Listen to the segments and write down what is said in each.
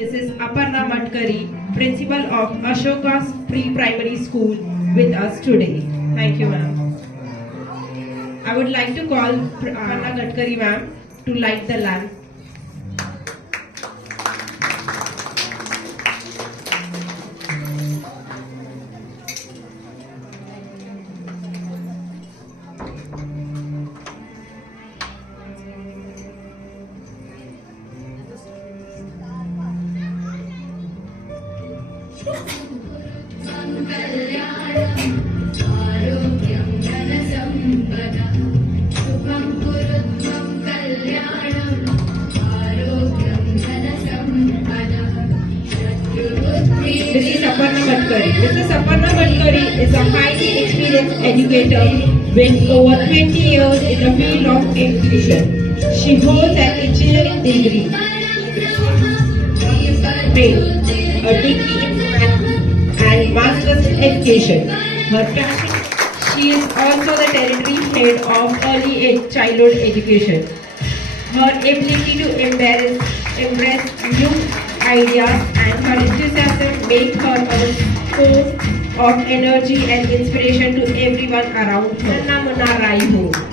Mrs. Aparna Matkari, Principal of Ashoka's Pre-Primary School, with us today. Thank you, ma'am. I would like to call Aparna Matkari, ma'am, to light the lamp. Mrs. Aparna Matkari. Mrs. Aparna Matkari is a highly experienced educator with over 20 years in the field of education. She holds an engineering degree, a degree in math and master's in education. Her passion, she is also the territory head of early childhood education. Her ability to embrace new ideas and her enthusiasm make her a source of energy and inspiration to everyone around her. Namuna Raiho.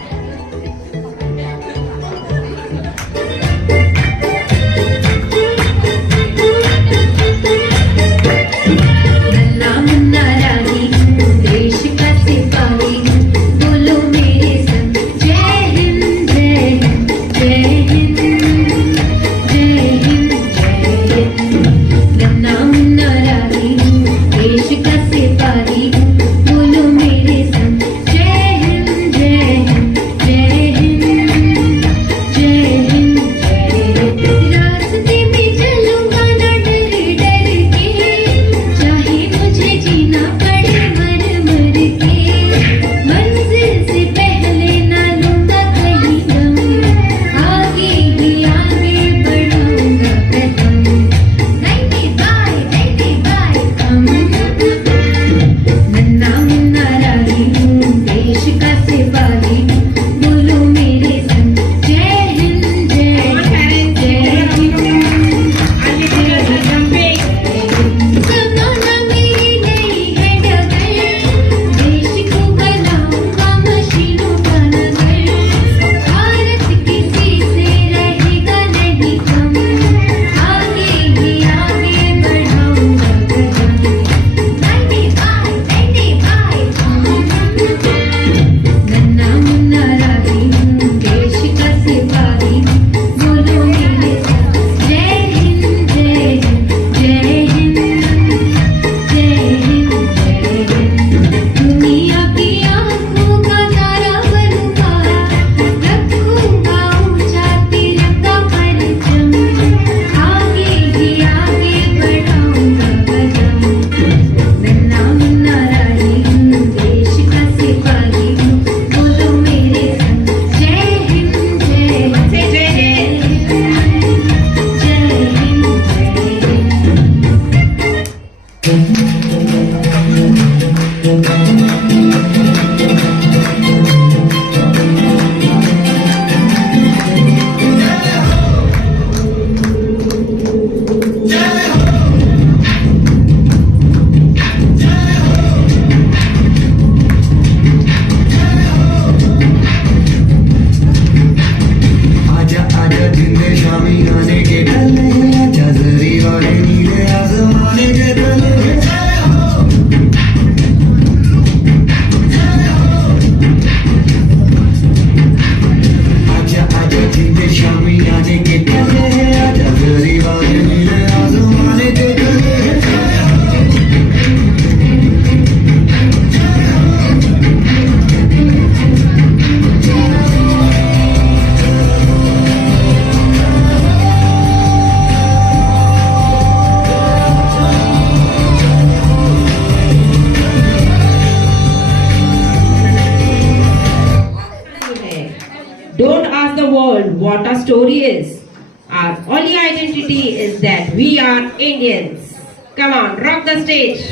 Don't ask the world what our story is. Our only identity is that we are Indians. Come on, rock the stage.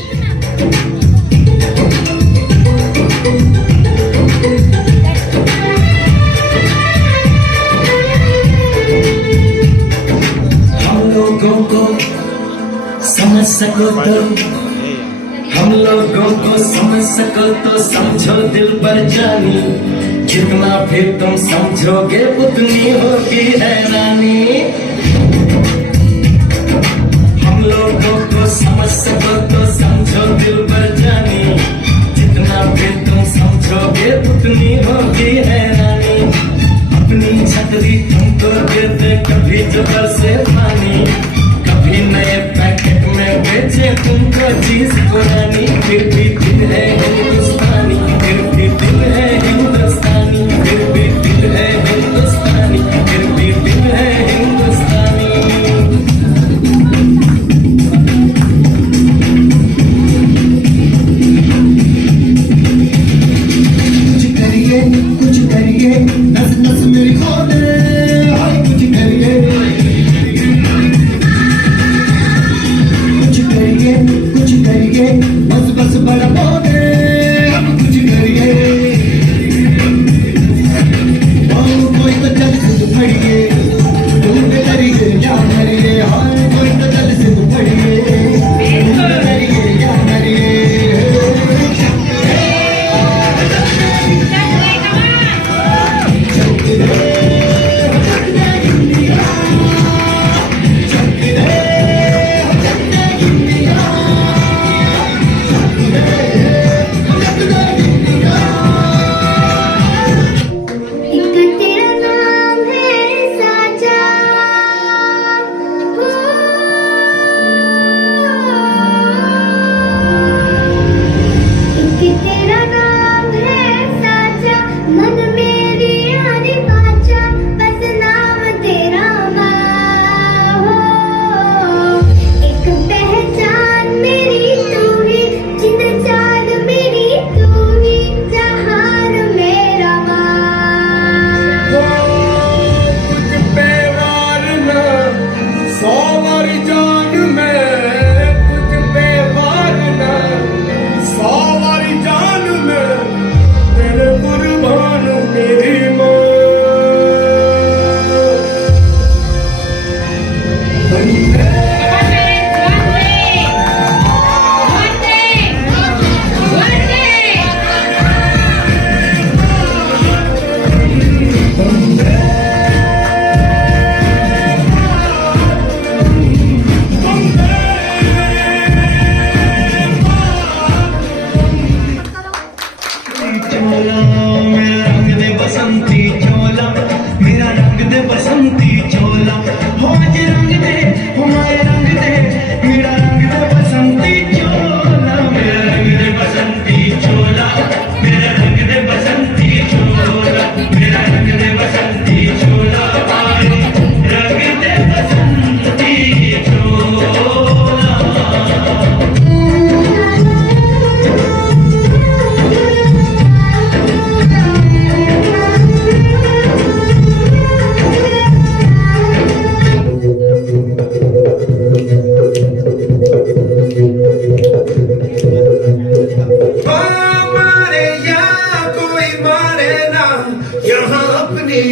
Go, go, समझ सको तो, हम लोगों को समझ सको तो समझो दिल पर जानी, जितना फिर तुम समझोगे उतनी होगी हैरानी। हम लोगों को समझ सको तो समझो दिल पर जानी, जितना फिर तुम समझोगे उतनी होगी हैरानी। अपनी छतरी तुमको देते कभी जो बरसे पानी, कभी नए पैकेट में बेचे तुमको चीज पुरानी। फिर भी दिल है हिंदुस्तानी, फिर भी दिल है हिंदुस्तानी, फिर भी दिल है हिंदुस्तानी, फिर भी दिल है हिंदुस्तानी। कुछ करिए नस नस मेरी खोले, हाय कुछ करिए, कुछ करिए बस बस बड़ा बोले, हम कुछ करिए। कोई तो जल से पड़िए, तुम डरिए या डरिए, हाय कोई तो जल से पड़िए, तुम डरिए या डरिए।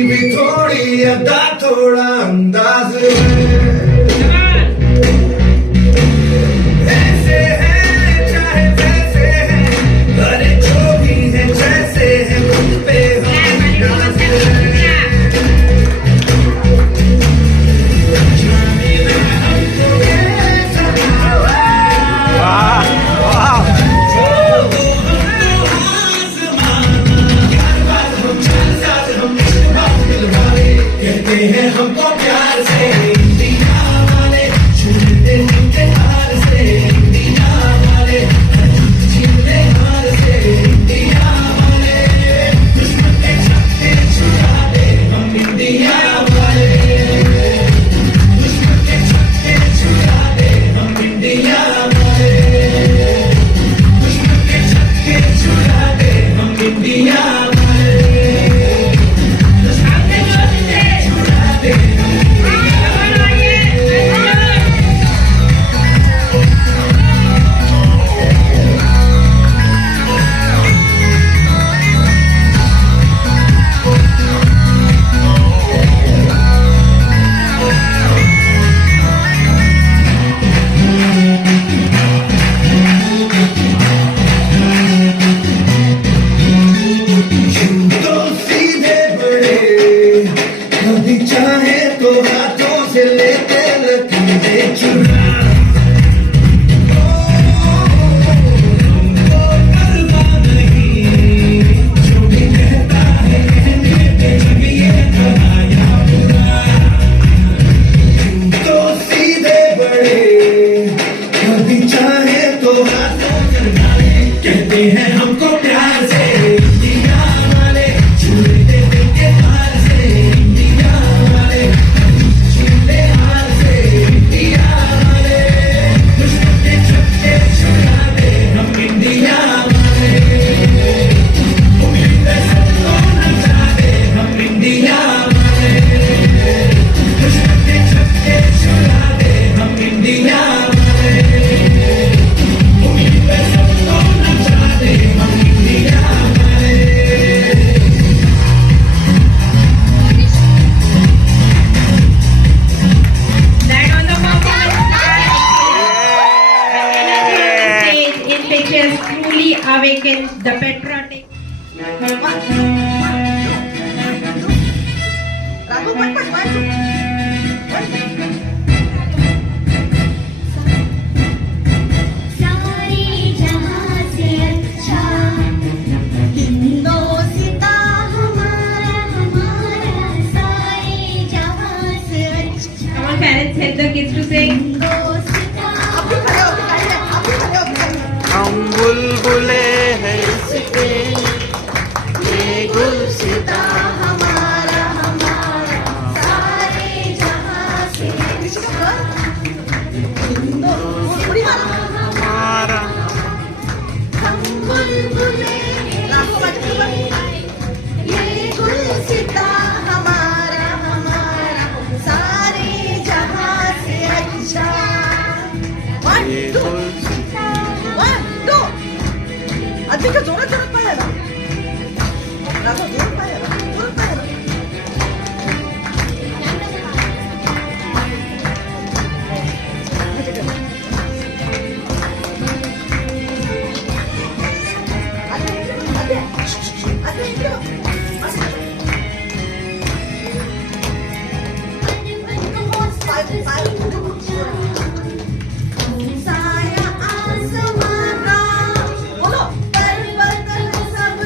भी थोड़ी अदा थोड़ा अंदाज ऐसे है चाहे वैसे है, अरे जो भी है जैसे है खुद पे हम नाज कहते हैं हमको चुरा कहते हैं हमको प्यार से इंडिया वाले छूटे के हार से इंडिया वाले छूटे हार से इंडिया वाले दुश्मन के छक्के छुड़ा दे हम इंडिया वाले उंगली पे सबको नचा दे हम इंडिया वाले दुश्मन के छक्के छुड़ा दे हम इंडिया वाले उंगली पे सबको नचा दे हम इंडिया वाले Land on the performance stage in pictures truly awakens the patriotic. Raghav पट सारे जहां से अच्छा हिंदोस्तां हमारा हमारा सारे जहां से अच्छा Come on, parents, help the kids to sing. Hindustan आप भी खड़े होके गाइए आप भी खड़े होके गाइए हम बुलबुले हैं इसके ये गुलसिता हमारा हमारा सारे जहां से उड़ी मारो हमारा हम बुलबुले राघव पट ये गुलसिता हमारा हमारा सारे जहां से अच्छा वन ये टू गुलसिता वन टू अधिक जोरात जोरात पाहायला राघव जोरात पाहायला जोरात पाहायला साया आसमां का बोलो पर्वत सब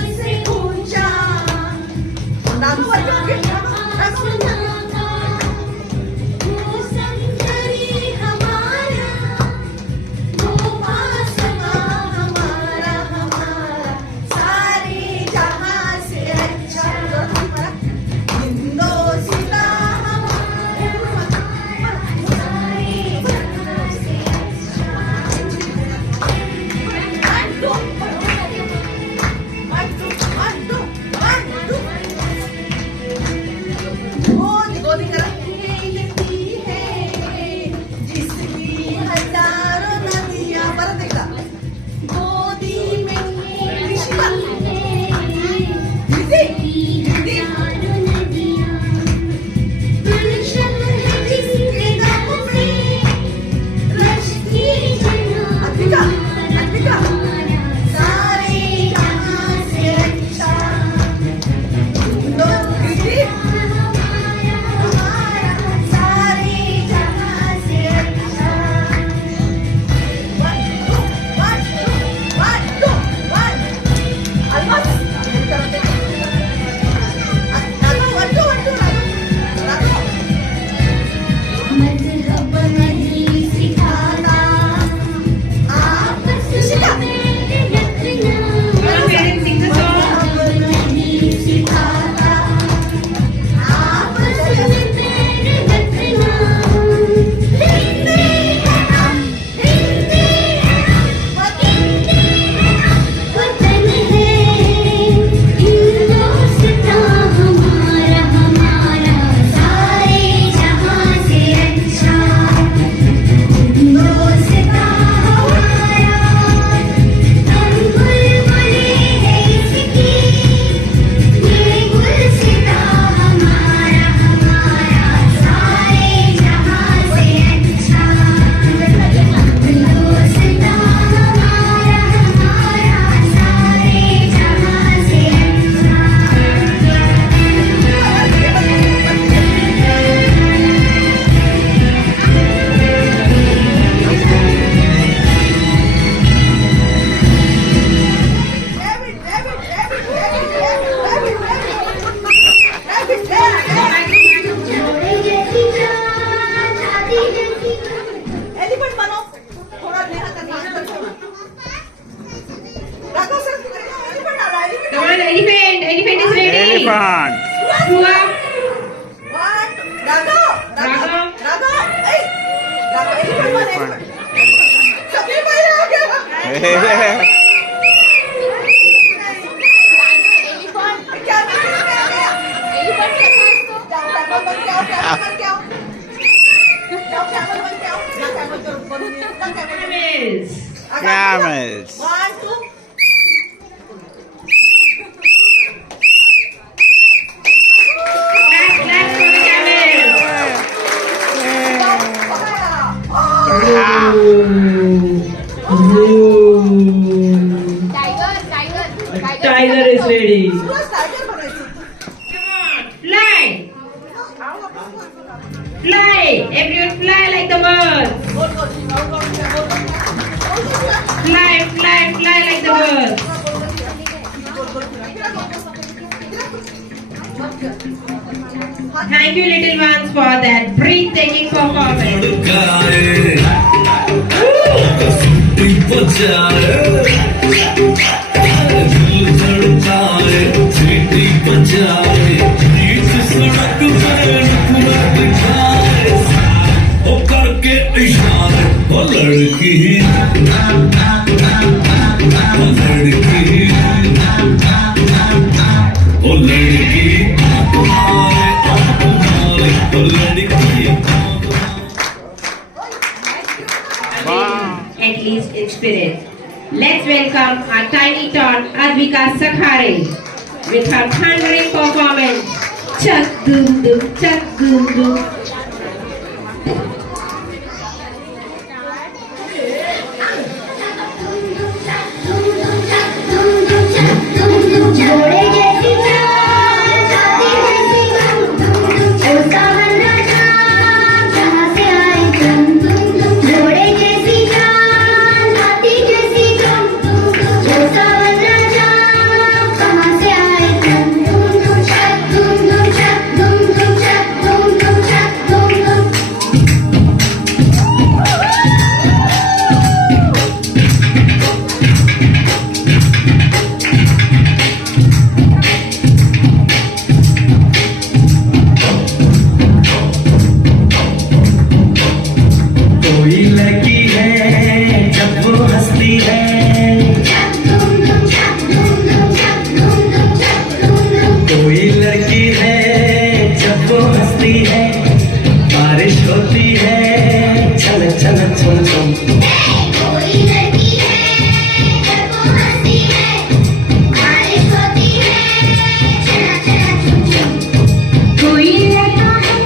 Elephant. Suap. One. Raghav. Raghav. Raghav. ऐ. राघव. elephant. सबसे पहले आ गया. क्या क्या क्या क्या? कैमल बन के आओ, कैमल बन के आओ. जाओ कैमल बन के आओ. ना कैमल तो बन नहीं. ना camel. Camels. Camels. 1 2. Clap, clap for the camels. Tiger is ready. Suraj tiger बनायचं. Come on, fly. Fly. Everyone fly like the birds. बोल बोल. Fly, fly, fly like the birds. Thank you, little ones, for that breathtaking performance. लड़की ओ लड़की At least in spirit. Let's welcome our tiny tot Advika Sakhare with her thundering performance. Chak doom doom, chak doom doom. जोड़े जैसी चाल चांदी जैसी गम ओ सावन राजा कहाँ से आए तुम जोड़े जैसी चाल चांदी जैसी गम ओ सावन राजा कहाँ से आए तुम चक दुम दुम चक दुम दुम चक दुम दुम चक दुम दुम कोई लड़की है जब वो हंसती है कोई लड़की है जब वो हंसती है बारिश होती है छल छल छल छल कोई लड़की है जब वो हंसती है बारिश होती है चला चला चुम चुम कोई लड़का है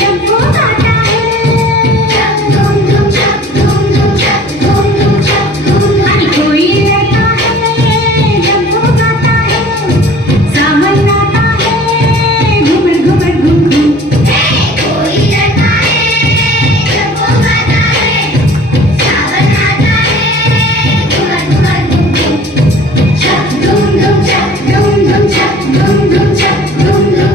जब वो गाता है चक दुम दुम चक दुम दुम चक दुम दुम चक दुम दुम कोई लड़का है जब वो गाता है सावन आता है घूमर घूमर घूम घूम कोई लड़का है जब वो गाता है सावन आता है घूमर घूमर घूम घूम चक दुम दुम चक दुम दुम चक दुम दुम चक दुम दुम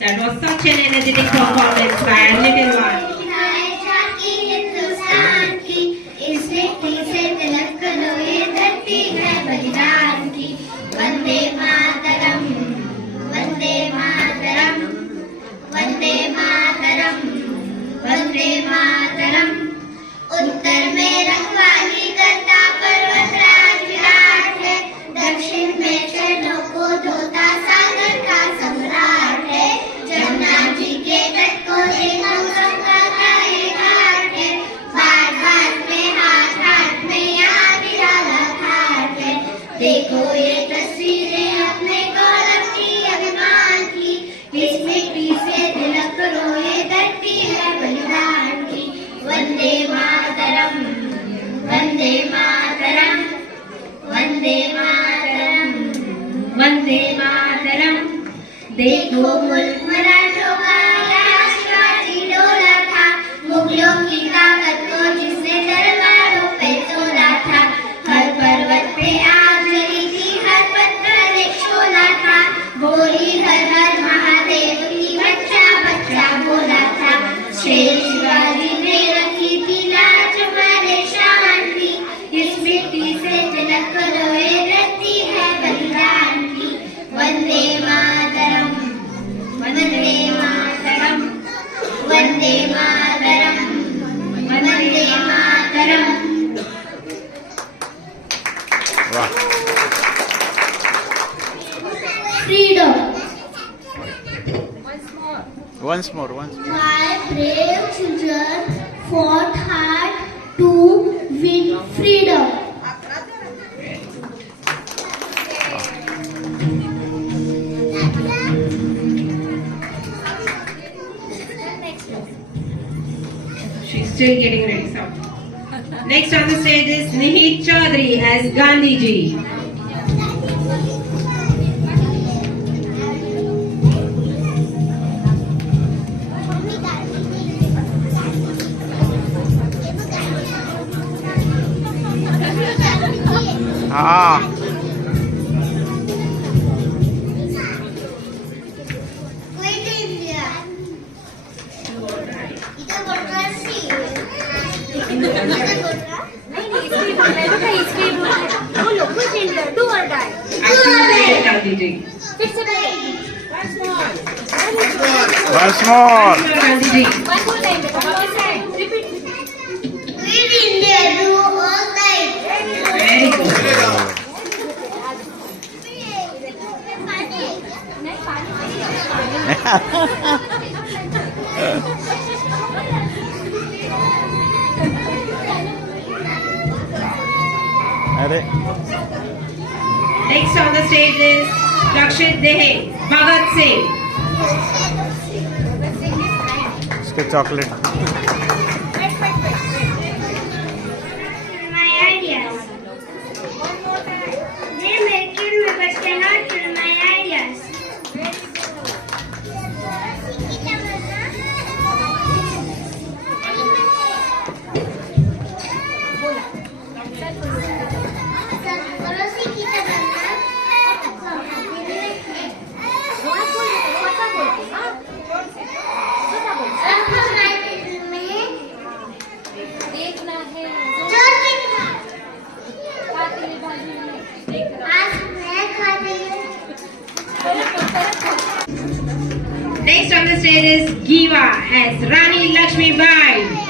That was such an energetic performance by our little one. झांकी हिंदुस्तान की इस मिट्टी से तिलक करो ये धरती है बलिदान की वंदे मातरम वंदे मातरम वंदे मातरम वंदे मातरम उत्तर में रखवाली करता पर्वतराज विराट है दक्षिण में चरणों को धोता सागर का सम्राट है जमुना जी के तट को देखो गंगा का ये घाट है बार बार में हाथ में यहाँ निराला घाट है देखो ये तस्वीरें अपने गौरव की अभिमान की इस मिट्टी से तिलक करो ये धरती है बलिदान की वंदे मातरम वंदे मातरम वंदे मातरम वंदे मातरम देखो मुल्क मराठों का राष्ट्रवादी डोला था मुगलों की ताकत को जिसने दरबारों पे तोड़ा था हर पर्वत पे आग जली थी हर पत्थर एक शोला था बोली हर हर महादेव की बच्चा बच्चा बोला था freedom. Once more. My brave children fought hard to win freedom. She's still getting ready, so. Next on the stage is Nihit Chaudhary as Gandhi Ji. हाँ Quit India. इधर बोल रहा है सी. इधर बोल रहा. बोलो quit India. Do or die. Absolutely, Gandhi Ji. फिर से बोलो. once more. Gandhi Ji. One more time. Repeat. Quit India. Do or die. Very good. अरे Next on the stage is Rakshit Dehe, Bhagat Singh. इसके chocolate My ideas. They may kill me but cannot kill my ideas. Next on the stage is Giva as Rani Lakshmi Bai.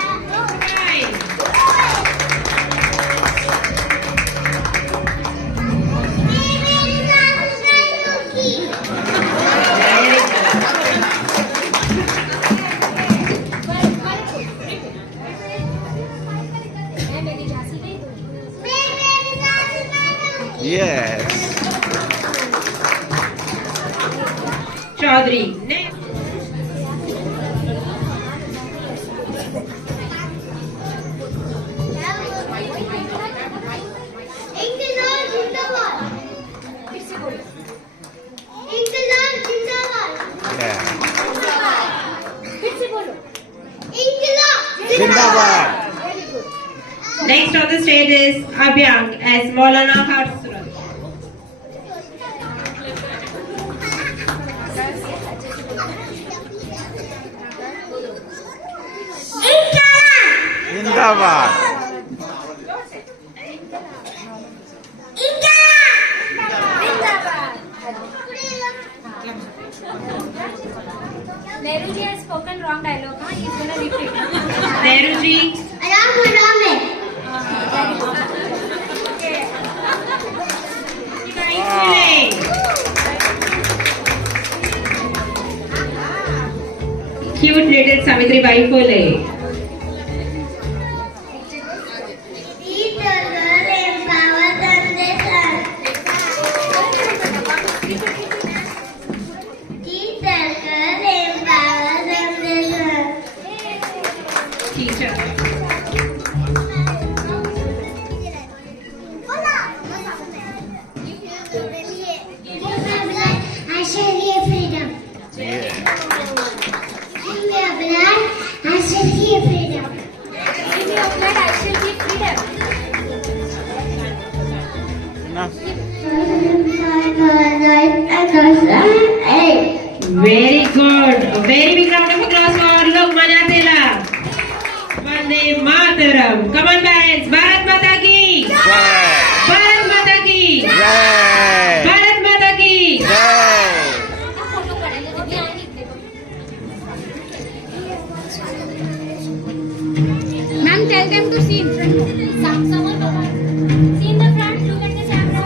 yes Chaudhary. Next. इंकलाब जिंदाबाद. फिर से बोलो. इंकलाब जिंदाबाद. yeah फिर से बोलो. इंकलाब जिंदाबाद Very good. Next on the stage is Abhyang as Maulana Harsurat. जिंदाबाद Nehru ji has spoken wrong dialogue. Huh? He's gonna repeat. Nehru Ji. आराम आराम है. Nicely. Cute little Savitri Bai Phule. Teacher girl empower generation. Teacher girl empower generation. Teacher. I shall give freedom. Give me a blood, I shall give freedom. Give me your blood, I shall give freedom. enough Very good. A very big round of applause for Lokmanya Tilak. Vande Mataram. Come on, guys. Bharat Mata Ki. जय Bharat Mata Ki. जय Bharat Mata Ki. जय photo करेंगे दीदी आएंगे इतने Ma'am, tell them to see in front. Someone go back. See in the front. Look at the camera.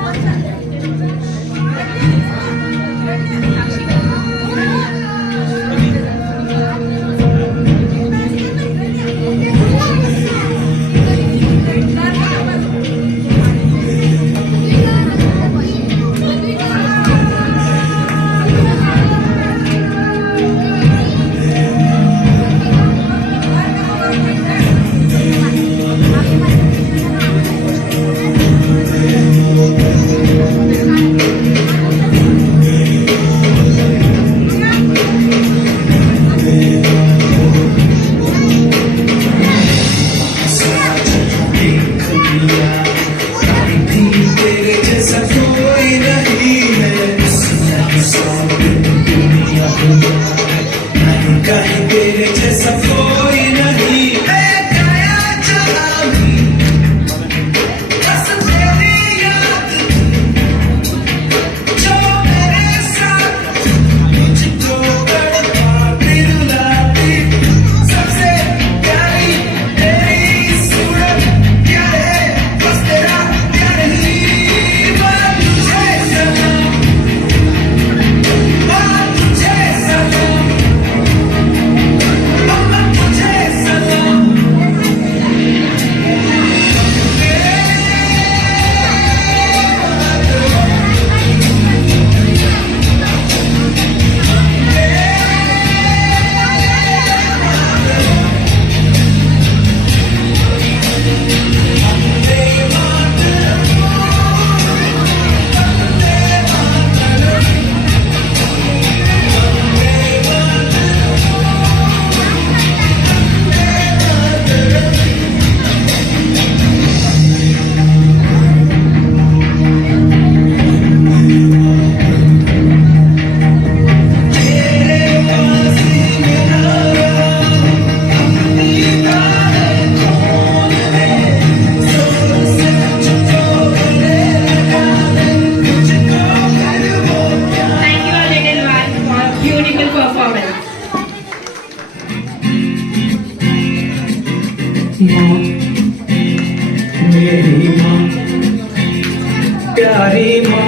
प्यारी माँ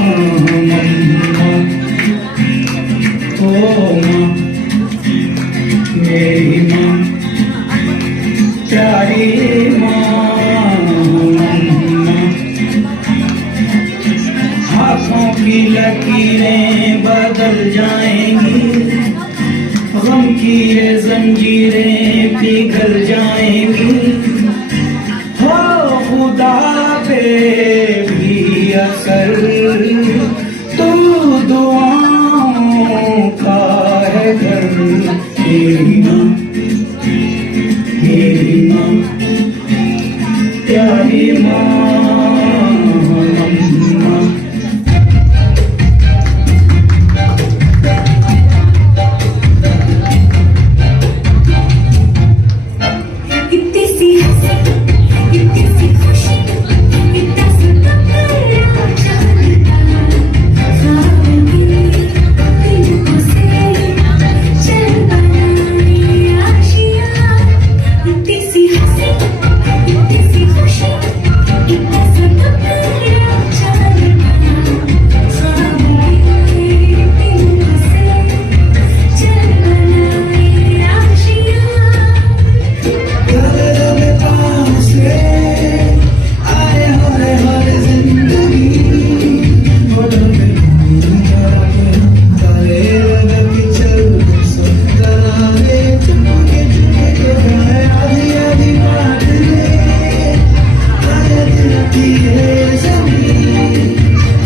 मम्मा, ओ माँ मेरी माँ, प्यारी माँ मम्मा। हाथों की लकीरें बदल जाएंगी, गम की ये जंजीरें पिघल जाएंगी। हो खुदा पे भी असर तू दुआओं का है घर। मेरी माँ, मेरी माँ, प्यारी माँ मम्मा। कितनी सी हंसी, कितनी सी खुशी, कितना सुंदर चलता, दिलों से चल बनाए आशियाँ। कितनी सी हंसी, कितनी सी खुशी, कितना सुंदर चलता, दिलों से चल बनाए आशियाँ।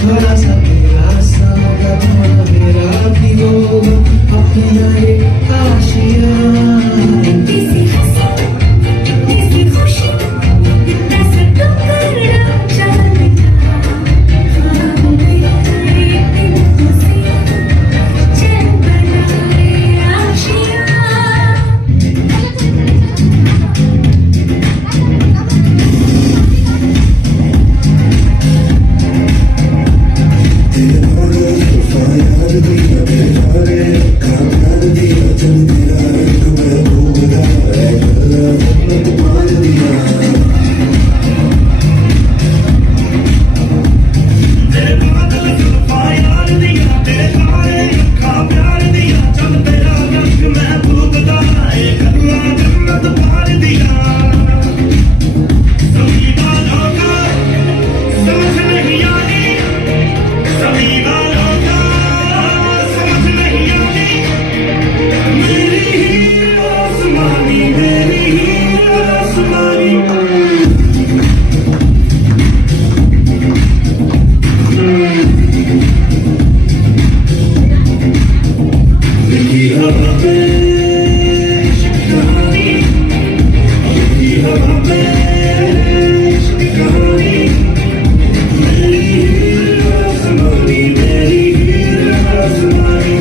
थोड़ा सा मेरा सागा मेरा भी होगा अपना ये आशियाँ। कितनी सी हंसी, कितनी सी खुशी, कितना सुंदर चलता, दिलों से चल बनाए आशियाँ। तेरे बादल जुल्फां यार दिया, तेरे तारे अखां प्यार दिया, चल तेरा रंग महबूबदा है, गल्ला जन्नत पार दिया। सभी वालों का समझ नहीं आनी, सभी वालों का समझ नहीं आनी। मेरी हीर आसमानी, मेरी हीर आसमानी। लिखी हवा पे इश्क कहानी, लिखी हवा पे इश्क कहानी। मेरी हीर आसमानी, मेरी हीर आसमानी।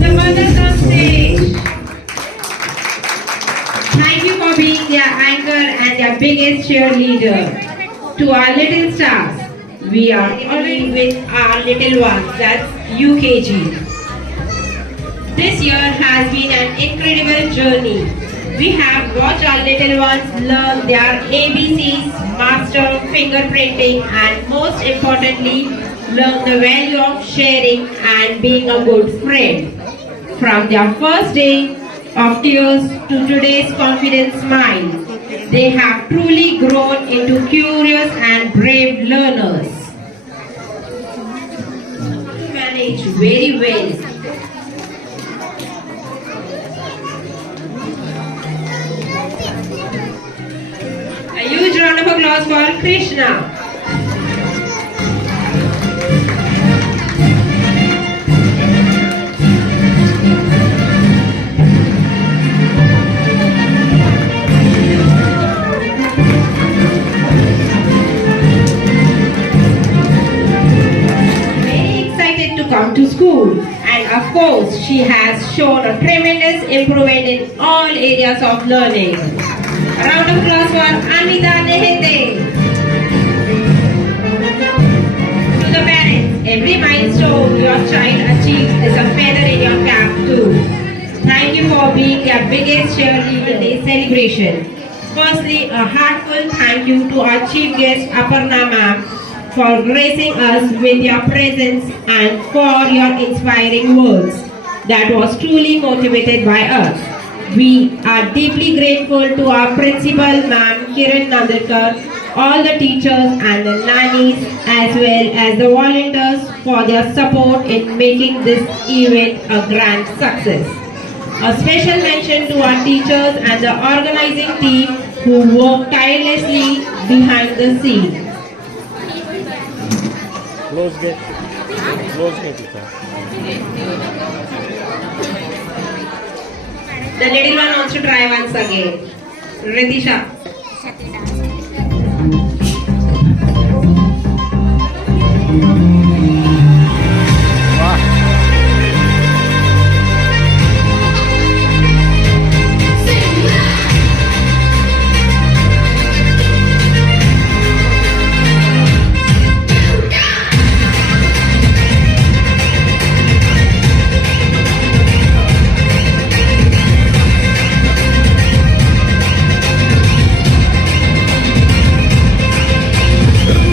The mothers on stage. Thank you for being their anchor and their biggest cheerleader. To our little stars, we are already with our little ones, that's UKG. This year has been an incredible journey. We have watched our little ones learn their ABCs, master fingerprinting, and most importantly, learn the value of sharing and being a good friend. From their first day of tears to today's confident smile, they have truly grown into curious and brave learners. Managed very well. A huge round of applause for Krishna. Come to school, and of course she has shown a tremendous improvement in all areas of learning. A round of applause for Anita Nehete. To the parents, every milestone your child achieves is a feather in your cap too. Thank you for being our biggest cheerleader day celebration. Firstly, a heartfelt thank you to our chief guest Aparna ma'am for gracing us with your presence and for your inspiring words that was truly motivated by us. We are deeply grateful to our principal ma'am Kiran Nandekar, all the teachers and the nannies as well as the volunteers for their support in making this event a grand success. A special mention to our teachers and the organizing team who work tirelessly behind the scenes. Close gate. Close gate. The little one wants to try once again. Ritisha.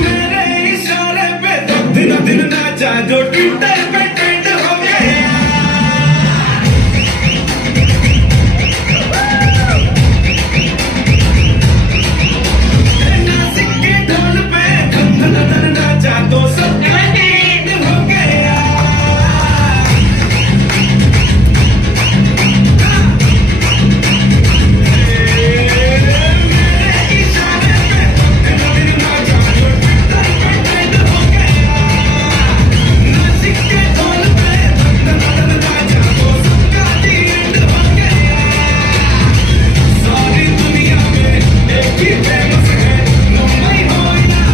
मेरे इशारे पे दिन दिन नाचा जो Twitter पे trend हो गया नासिक के ढोल पे धन धन नाचा तो सब ट्रेंड हो गया मेरे इशारे पे दिन दिन नाचा जो ट्विटर पे ट्रेंड हो गया नासिक के ढोल पे धन धन नाचा तो सबका ट्रेंड हो गया सारी दुनिया में एक ही फेमस है मुंबई हो या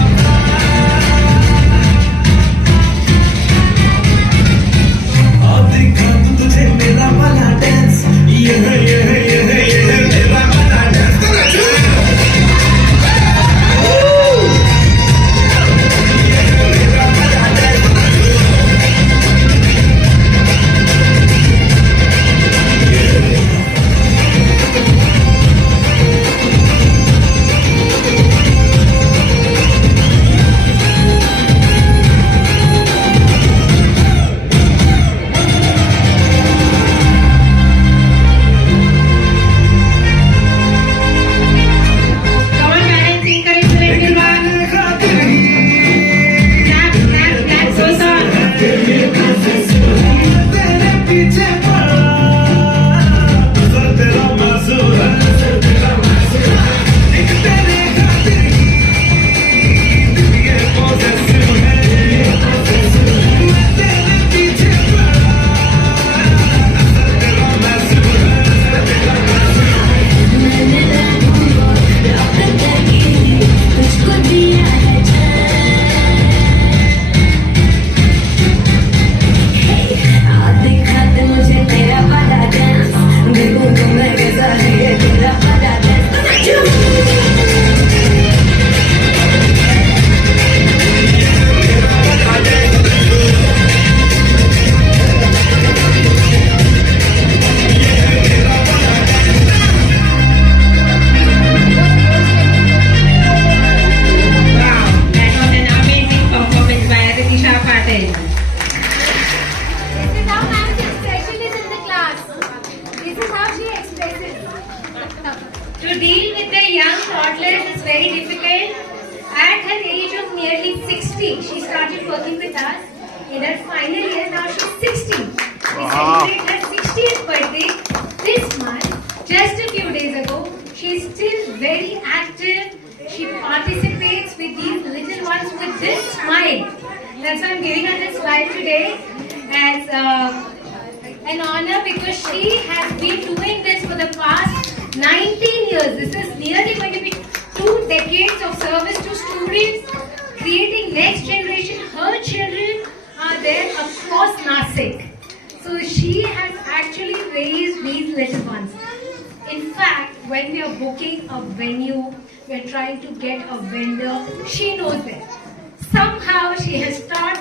अब दिखा तुझे मेरा वाला डांस ये मेरा वाला dance Come on parents, encourage the little one. Clap, clap, clap, goes on. तेरे पीछे पड़ा सर तेरा मजूर है एक तेरे खातिर ये पोजेसिव है मैं तेरे पीछे पड़ा सर तेरा मजूर Wow, that was an amazing performance by Ritisha Patel. This is how ma'am's expression is in the class. This is how she expresses. To deal with the young toddlers is very difficult. At her age of nearly 60, she started working with us. In her final year, now she's 60. We celebrate her 60th birthday this month. Just a few days ago, she's still very active. She participates with these little ones with this smile. That's why I'm giving her this smile today as an honor because she has been doing this for the past 19 years. This is nearly going to be 2 decades of service to students, creating next generation. Her children are there across Nasik. So she has actually raised these little ones. In fact, when we are booking a venue, we are trying to get a vendor, she knows that. Somehow she has taught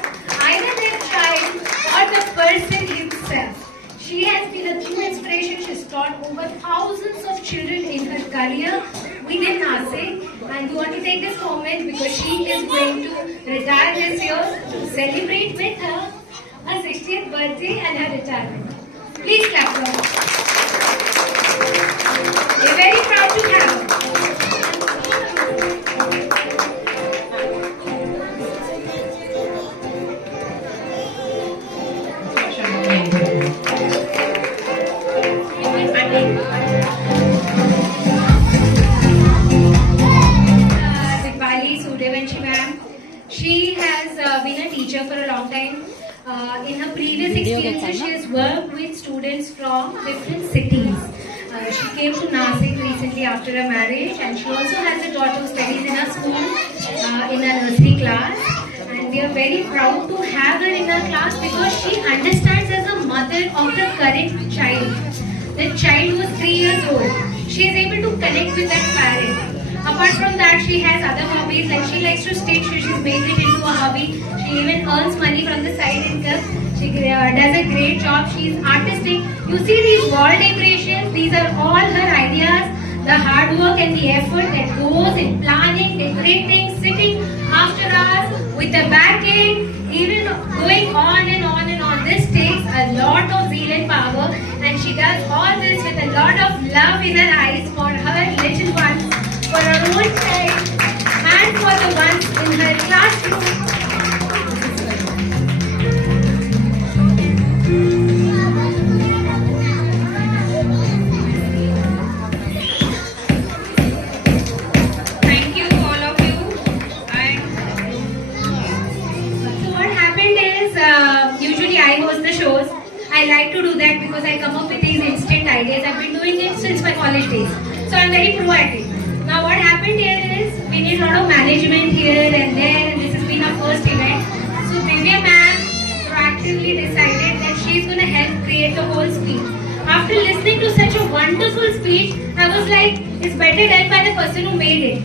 either their child or the person himself. She She has been a true inspiration. She's taught over thousands of children in her career within Nasik. And we want to take this moment because she is going to retire this year to celebrate with her 60th birthday and her retirement. Please clap for her. We're very proud to have her. Dipali Suryavanshi ma'am. She has been a teacher for a long time. In her previous experiences, she has worked with students from different cities. She came to Nasik recently after her marriage, and she also has a daughter who studies in her school in a nursery class. And we are very proud to have her in our class because she understands as a mother of the current child. The child was 3 years old. She is able to connect with that parent. Apart from that, she has other hobbies like she likes to stitch. She's made it into a hobby. She even earns money from the side income. She does a great job. She is artistic. You see these wall decorations. These are all her ideas. The hard work and the effort that goes in planning, decorating, sitting after hours with the backing, even going on and on and on. This takes a lot of zeal and power, and she does all this with a lot of love in her eyes for her little ones, for her own child, and for the ones in her classroom. Thank you, all of you. And so what happened is, usually I host the shows. I like to do that because I come up with these instant ideas. I've been doing it since my college days. So I'm very pro at it. Now what happened here is, we need a lot of management here and there, and this has been our first event. So Divya ma'am proactively decided that she's going to help create the whole speech. After listening to such a wonderful speech, I was like, it's better done by the person who made it.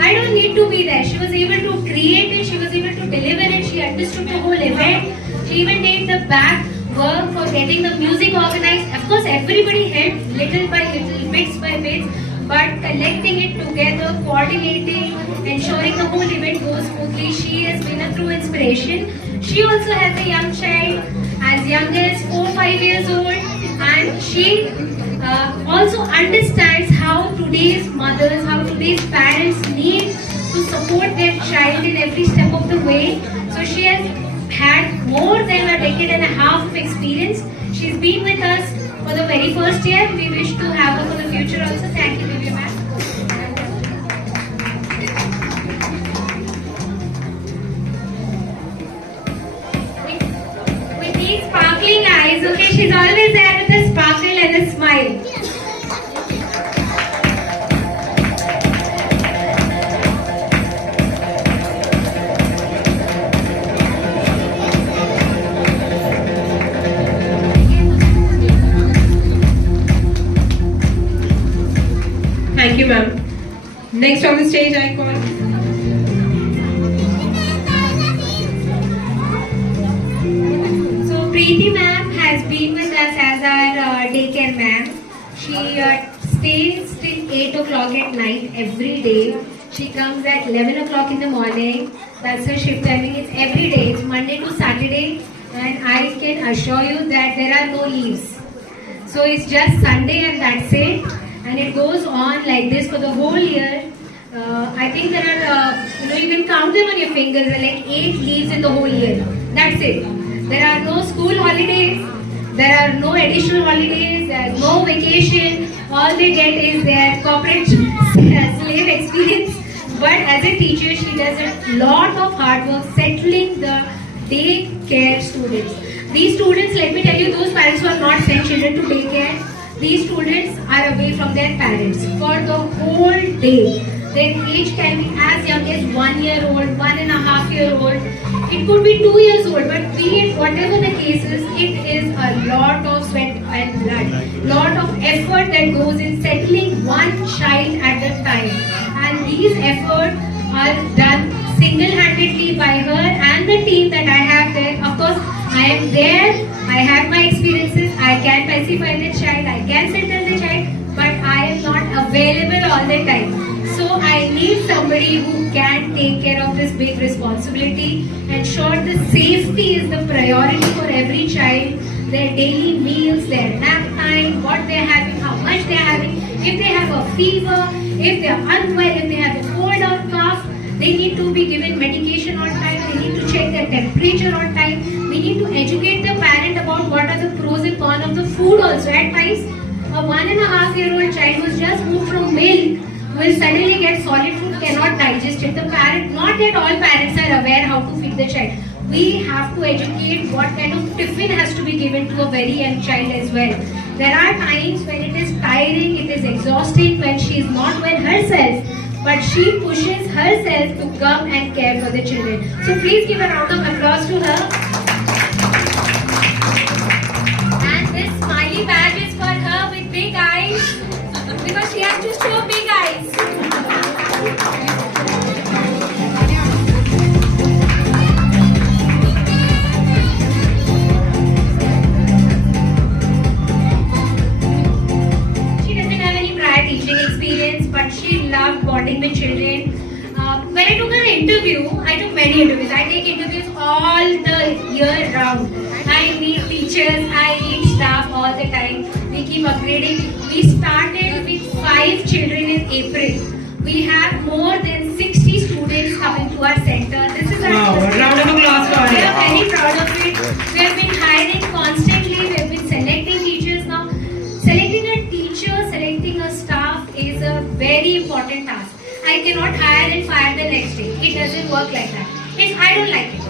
I don't need to be there. She was able to create it, she was able to deliver it, she understood the whole event. She even did the back work for getting the music organized. Of course, everybody helped little by little, bits by bits, but collecting it together, coordinating, ensuring the whole event goes smoothly. She has been a true inspiration. She also has a young child, as young as 4-5 years old, and she also understands how today's mothers, how today's parents need to support their child in every step of the way. So she has had more than a decade and a half of experience. She's been with us for the very first year. We wish to have her for the future also. Thank you, Divya ma'am. With these sparkling eyes, okay, she's always there with a sparkle and a smile. Thank you, ma'am. Next on the stage, I call. So Preeti ma'am has been with us as our daycare ma'am. She stays till 8 o'clock at night every day. She comes at 11 o'clock in the morning. That's her shift timing. It's every day. It's Monday to Saturday. And I can assure you that there are no leaves. So it's just Sunday and that's it. And it goes on like this for the whole year. I think there are, you can count them on your fingers. There are like 8 leaves in the whole year. That's it. There are no school holidays. There are no additional holidays. There's no vacation. All they get is their corporate slave experience. But as a teacher, she does a lot of hard work settling the daycare students. These students, let me tell you, those parents who are not sent children to daycare, these students are away from their parents for the whole day. Their age can be as young as 1 year old, 1.5 year old. It could be 2 years old, but be it whatever the case is, it is a lot of sweat and blood, lot of effort that goes in settling one child at a time. And these efforts are done single-handedly by her and the team that I have there. Of course, I am there. I have my experiences. justify the child, I can settle the child, but I am not available all the time. So I need somebody who can take care of this big responsibility, ensure the safety is the priority for every child, their daily meals, their nap time, what they are having, how much they are having, if they have a fever, if they are unwell, if they have a cold or cough, they need to be given medication on time, they need to check their temperature on time, we need to educate the parent about what are the pros and cons of the food also. At times, a 1.5-year-old child who's just moved from milk will suddenly get solid food, cannot digest it. The parent, not yet all parents are aware how to feed the child. We have to educate what kind of tiffin has to be given to a very young child as well. There are times when it is tiring, it is exhausting, when she is not well herself, but she pushes herself to come and care for the children. So please give a round of applause to her. And this smiley badge is for her with big eyes, because she has to show big eyes. She doesn't have any prior teaching experience, but she loved bonding with children. When I took her interview, I took many interviews. I take interviews all the year round. I meet teachers, I meet staff all the time. We keep upgrading. We started with 5 children in April. We have more than 60 students coming to our center. This is our Wow, a round of applause for We her. are very proud of it. We have been hiring constantly. We have been selecting teachers now. Selecting a teacher, selecting a staff is a very important task. I cannot hire and fire the next day. It doesn't work like that. I don't like it.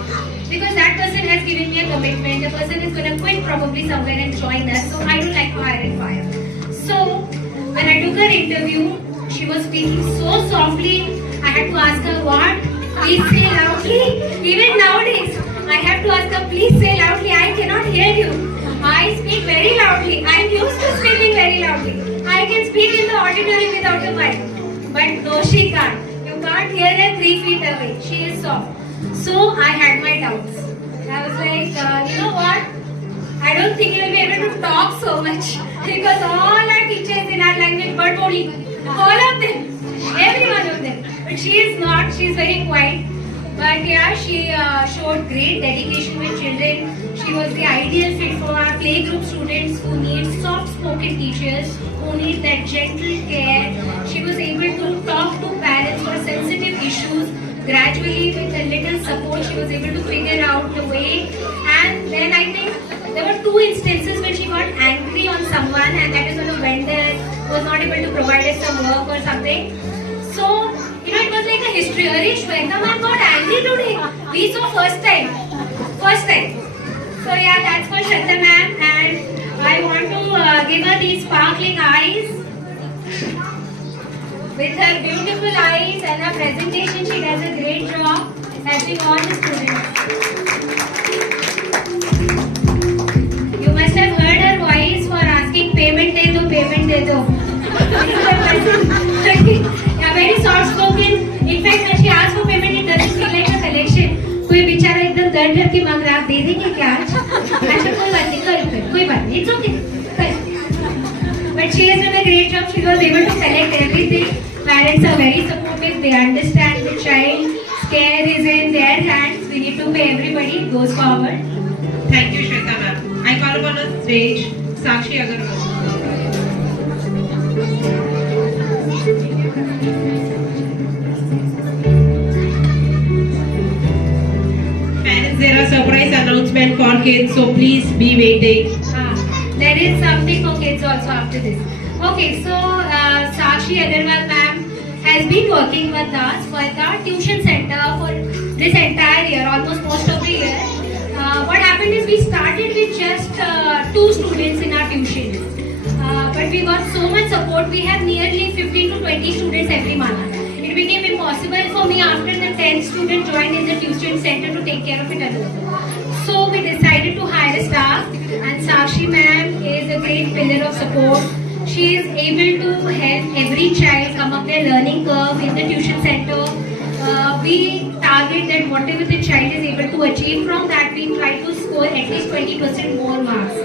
Because that person has given me a commitment. The person is going to quit probably somewhere and join us. So I don't like to hire and fire. So when I took her interview, she was speaking so softly. I had to ask her what? Please say loudly. Even nowadays, I have to ask her, please say loudly. I cannot hear you. I speak very loudly. I am used to speaking very loudly. I can speak in the auditorium without a mic. But no, she can't. You can't hear her 3 feet away. She is soft. So I had my doubts. I was like, you know what? I don't think you'll be able to talk so much, because all our teachers in our language but only all of them, every one of them. But she is not. She is very quiet. But yeah, she showed great dedication with children. She was the ideal fit for our playgroup students who need soft-spoken teachers, who need that gentle care. She was able to talk to parents for sensitive issues. Gradually, with a little support, she was able to figure out the way. And then I think there were 2 instances when she got angry on someone, and that is when a vendor was not able to provide us some work or something. So, it was like a history. Arey, Shweta ma'am got angry today. We saw first time. First time. So yeah, that's for Shweta ma'am, and I want to give her these sparkling eyes. With her beautiful eyes and her presentation, she does a great job helping all the students. You must have heard her voice for asking payment de do, payment de do. Yeah, very soft spoken. In fact, when she asks for payment, it doesn't feel like a collection. कोई बेचारा एकदम दर्द धर के मांग रहा, आप दे देंगे क्या आज? अच्छा कोई बात नहीं, कल फिर कोई बात नहीं, it's okay. But she has done a great job. She was able to select everything. Parents are very supportive. They understand the child's care is in their hands. We need to pay everybody. It goes forward. Thank you, Shweta ma'am. I call upon on stage Sakshi Agarwal. Parents, there are surprise announcement for kids, so please be waiting. There is something for kids also after this. Okay, so Sakshi Agarwal ma'am has been working with us for the tuition center for this entire year, almost most of the year. What happened is we started with just 2 students in our tuition. But we got so much support. We have nearly 15 to 20 students every month. It became impossible for me after the 10th student joined in the tuition center to take care of it alone. So we decided to hire a staff, and Sakshi ma'am is a great pillar of support. She is able to help every child come up their learning curve in the tuition center. We target that whatever the child is able to achieve, from that we try to score at least 20% more marks.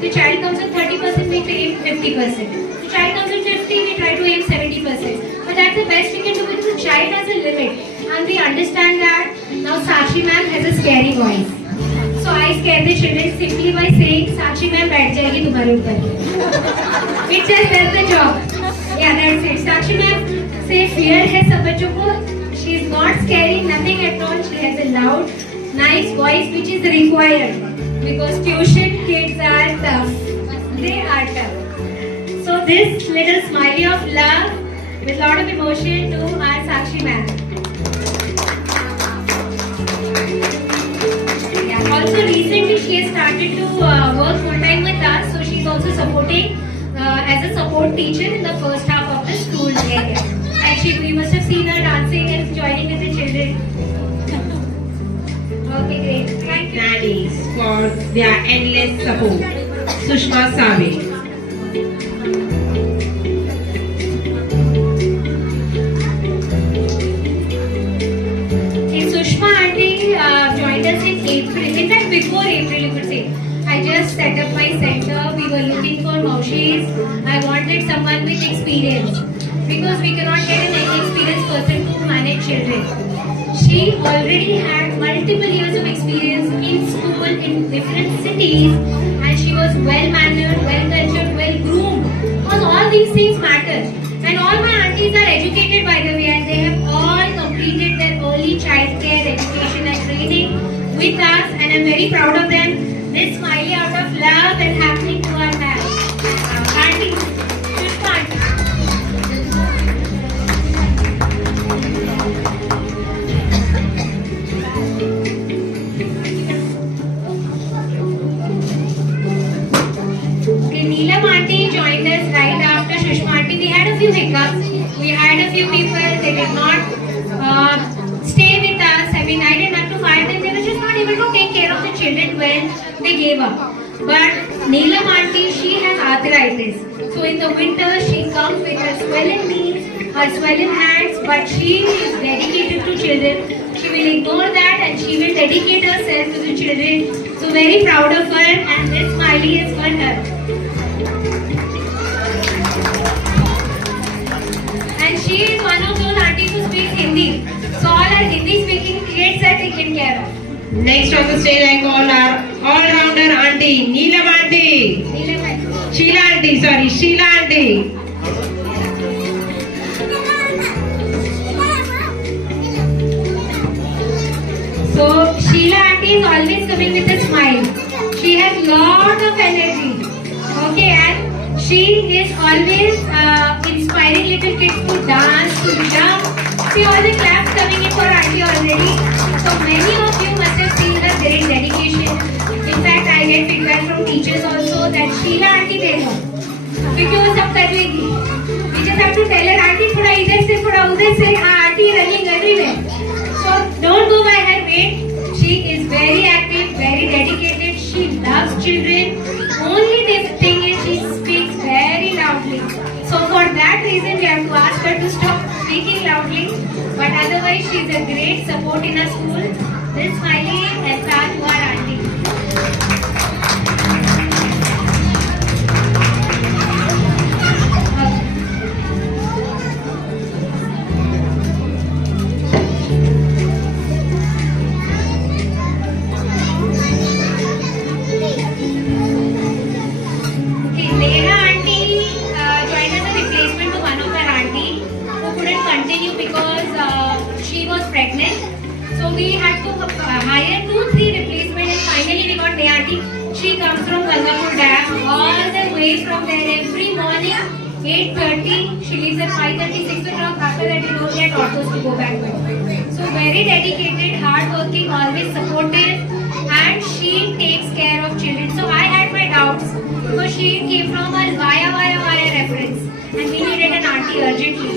The child comes with 30%, we aim 50%. The child comes with 50, we try to aim 70%. But that's the best we can do because the child has a limit. And we understand that. Now Sakshi ma'am has a scary voice. So I scare the children simply by saying, Sakshi ma'am बैठ जाएगी तुम्हारे ऊपर. It just does the job. Yeah, that's it. Sakshi ma'am से fear है सब बच्चों को. She is not scary, nothing at all. She has a loud, nice voice which is required because tuition kids are tough. They are tough. So this little smiley of love with lot of emotion to our Sakshi ma'am. Yeah. Also recently she has started to work full time with us. So she is also supporting as a support teacher in the first half of the school day. And we must have seen her dancing and joining with the children. Okay, great. Thank you. Nannies for their endless support. Sushma Save. Okay, Sushma auntie joined us in April. In fact, before April, you could say. I just set up my center. We were looking for maushis. I wanted someone with experience because we cannot get an inexperienced person to manage children. She already had multiple years of experience in school in different cities and she was well mannered, well cultured, well groomed. Because all these things matter. And all my aunties are educated by the way and they have all completed their early child care education and training with us and I'm very proud of them. This smiley out of love is happening to our auntie. Pushpa auntie. Okay, Neelam auntie joined us right after Sushma auntie. We had a few hiccups. We had a few people, they did not stay with us. I mean, I didn't have to fire them. They were just not able to take care of the children well. They gave up. But Neelam auntie, she has arthritis. So in the winter, she comes with her swollen knees, her swollen hands, but she is dedicated to children. She will ignore that and she will dedicate herself to the children. So very proud of her and this smiley is for her. And she is one of those aunties who speaks Hindi. So all our Hindi speaking kids are taken care of. Next on the stage I call our all-rounder auntie, Neelam auntie. Neelam auntie. Sheila auntie. So Sheila auntie is always coming with a smile. She has lot of energy. Okay, and she is always inspiring little kids to dance, to jump. See all the claps coming in for auntie already. So many of you must have seen her great dedication. In fact, I get feedback from teachers also that Sheila auntie देखो, क्योंकि वो सब कर लेगी. We just have to tell her auntie थोड़ा इधर से थोड़ा उधर से. Auntie running everywhere. So don't go by her weight. She is very active, very dedicated. She loves children. Only the thing is she speaks very loudly. So for that reason we have to ask her to stop speaking loudly. But otherwise she is a great support in our school. This smiley is our auntie. We had to hire 2-3 replacements and finally we got Nayati. She comes from Gangapur Dam all the way from there every morning 8:30. She leaves at 5:30, 6 o'clock. After that, you don't get autos to go back home. So very dedicated, hardworking, always supportive, and she takes care of children. So I had my doubts because she came from a via reference and we needed an auntie urgently.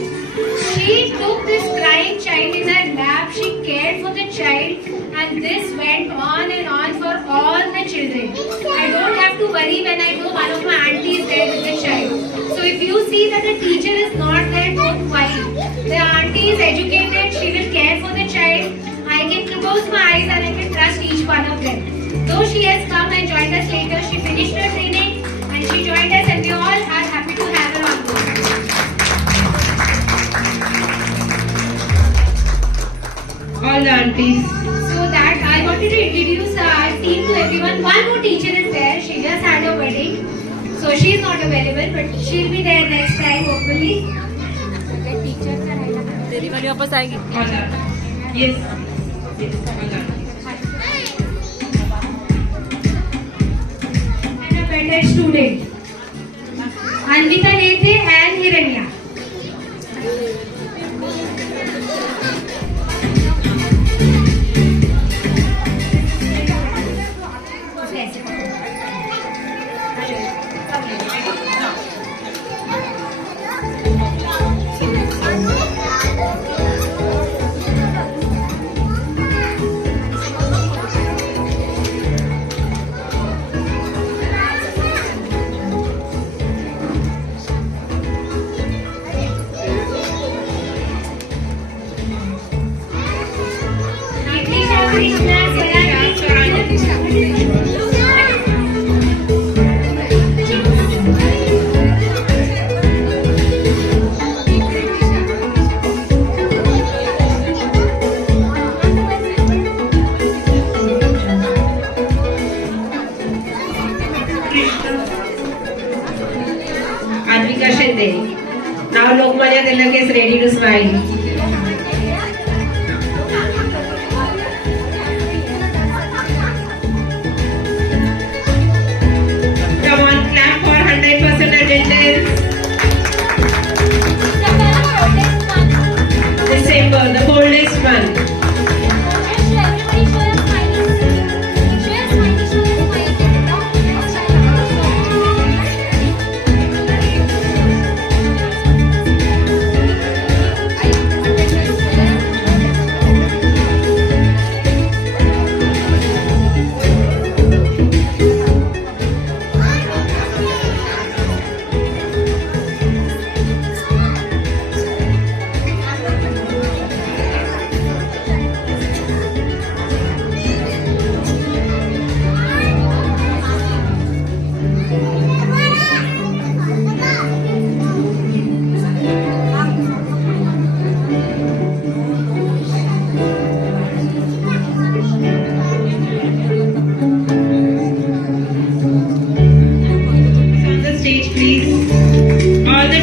She took this crying child in her lap, she cared for the child and this went on and on for all the children. I don't have to worry when I know one of my aunties is there with the child. So if you see that the teacher is not there, don't worry. The auntie is educated, she will care for the child. I can close my eyes and I can trust each one of them. Though she has come and joined us later, she finished her training. all the aunties. So that I wanted to introduce our team to everyone. One more teacher is there. She just had a wedding, so she is not available, but she'll be there next time hopefully. तेरी वाली वापस आएगी. All are. Yes. Yes. All are. And a better student. Anvita Nethe and Hiranya. Advika Shinde. Now Lokmanya Tilak is ready to smile. Come on, clap for 100% attendance. December, the coldest month.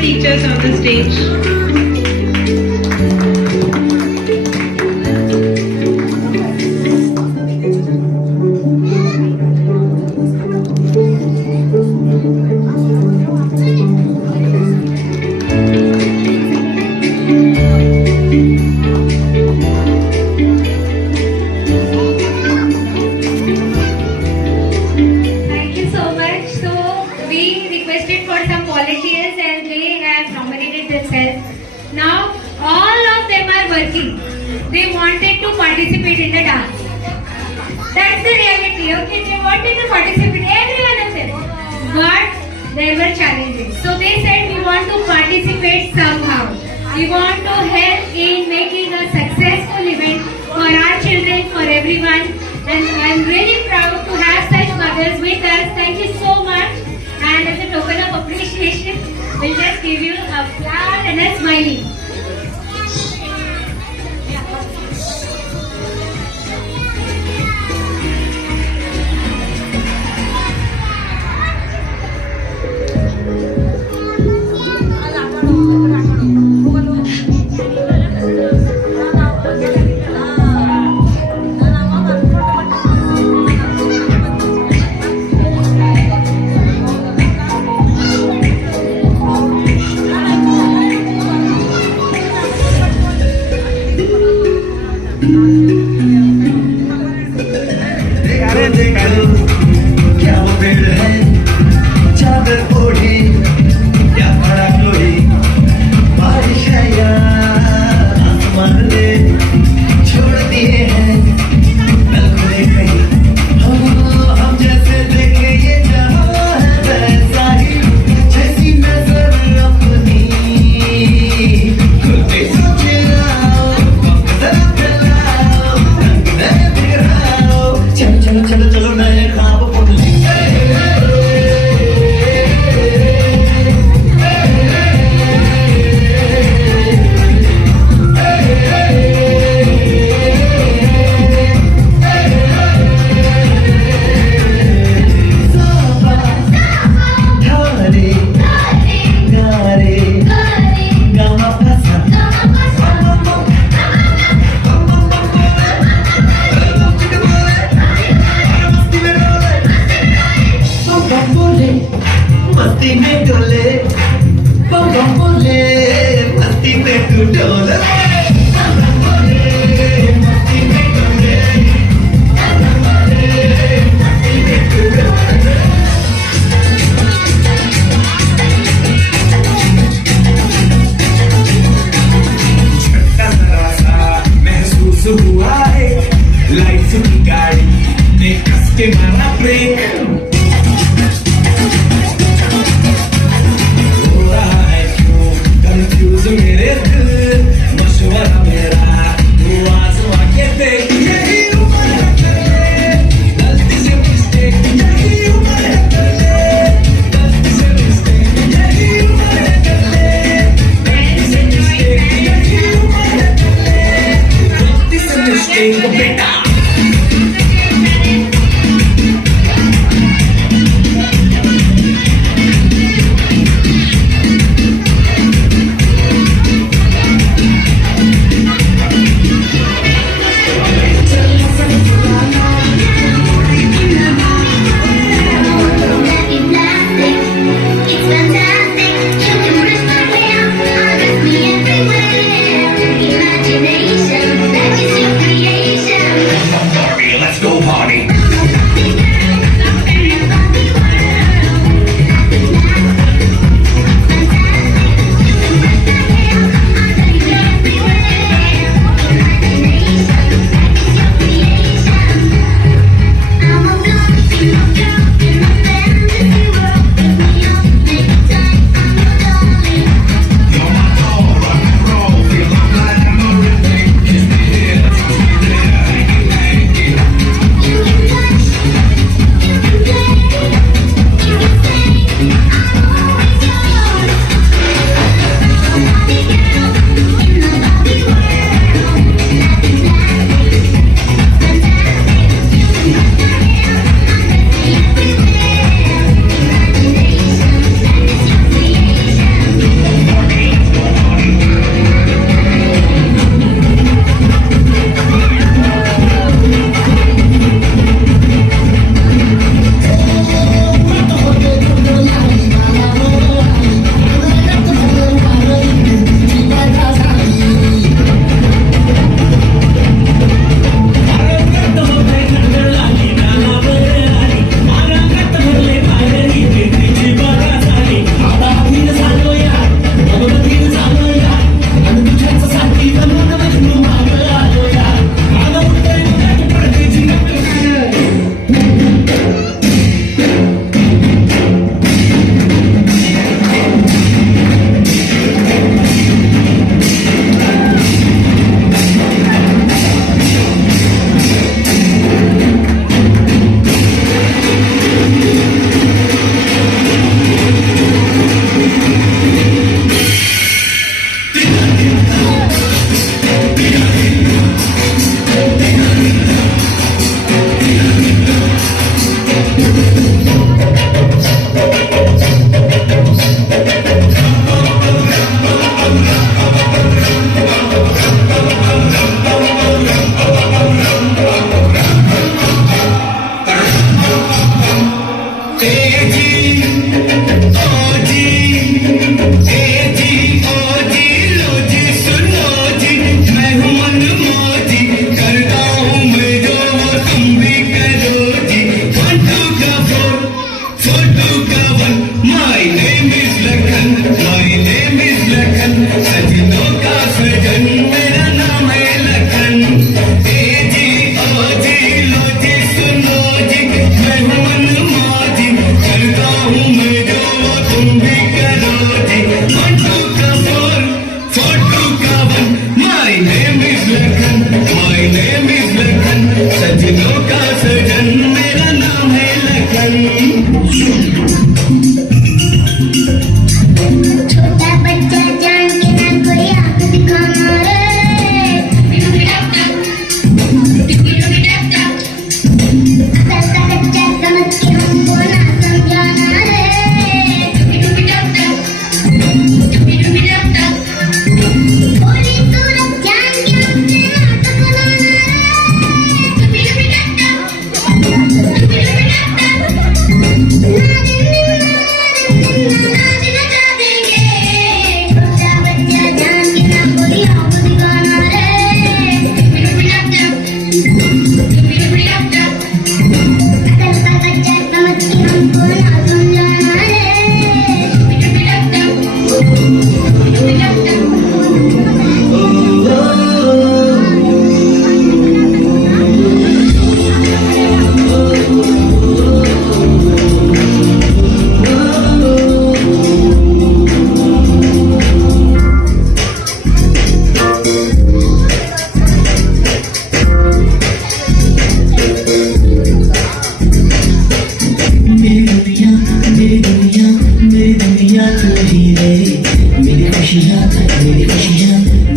Teachers on the stage. Thank you so much. So we requested for some volunteers and they have nominated themselves. Now all of them are working. They wanted to participate in the dance. That's the reality. Okay, they wanted to participate, every one of them. But there were challenges. So they said we want to participate somehow. We want to help in making a successful event for our children, for everyone. And I'm really proud to have such mothers with us. Thank you so much. And as a token of appreciation, we'll just give you a flower and a smiley. क्या वो पेड़ है चादर ओढ़ी क्या बड़ा कोई बारिश है या आसमान ने छोड़ दिए हैं नल खुले कहीं हम जैसे देखे ये जहां है वैसा ही जैसी नजर अपनी खुद पे सोच लाओ जरा फैलाओ तू डोल महसूस हुआ है लाइफ की गाड़ी ने कस के मारा ब्रेक हो रहा है क्यों कंफ्यूज मेरे दिल मशवरा मेरा तू आजमा के देख यही उम्र है कर ले गलती से मिस्टेक यही उम्र है कर ले गलती से मिस्टेक यही उम्र है कर ले गलती से मिस्टेक यही उम्र है कर ले गलती से मिस्टेक बेटा It's fantastic. You can brush my hair, undress me everywhere. Imagination, that is your creation. Party, let's go party. You're my doll, rock and roll, feel I'm like I'm a rhythm. Kiss me here, touch me there, hanky, hanky.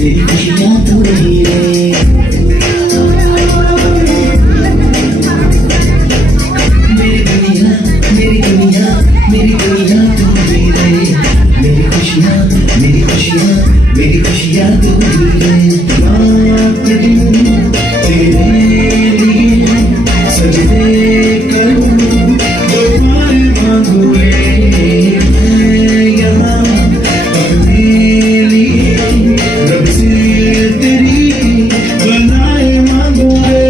मेरी खुशियाँ तू ही रे मेरी दुनिया मेरी दुनिया मेरी दुनिया तू ही रे मेरी खुशियाँ मेरी खुशियाँ मेरी खुशियाँ तू ही रे रात दिन तेरे लिए सजदे करूं दुआएं मांगू रे मैं यहाँ अपने लिए रब से तेरी बनाए मांगू रे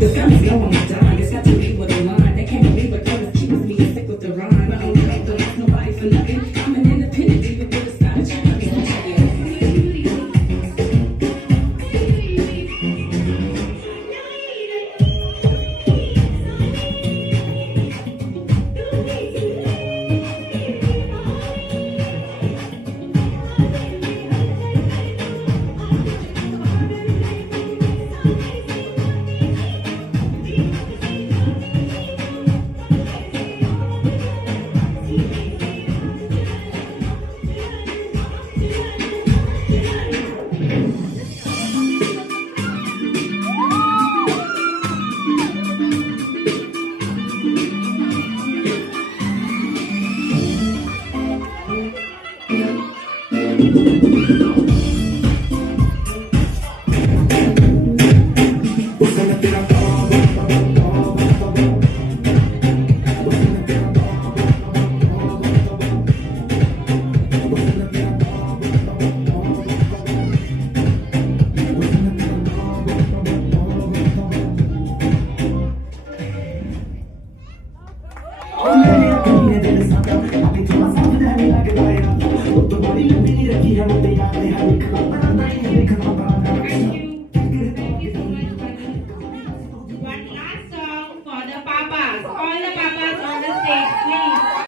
The family's going to die. It's got to be what they line. They can't believe it because she was being sick with the rhyme. I don't like the lost nobody for nothing. I'm an independent, even with a style change. रखी है मुझे याद है हर एक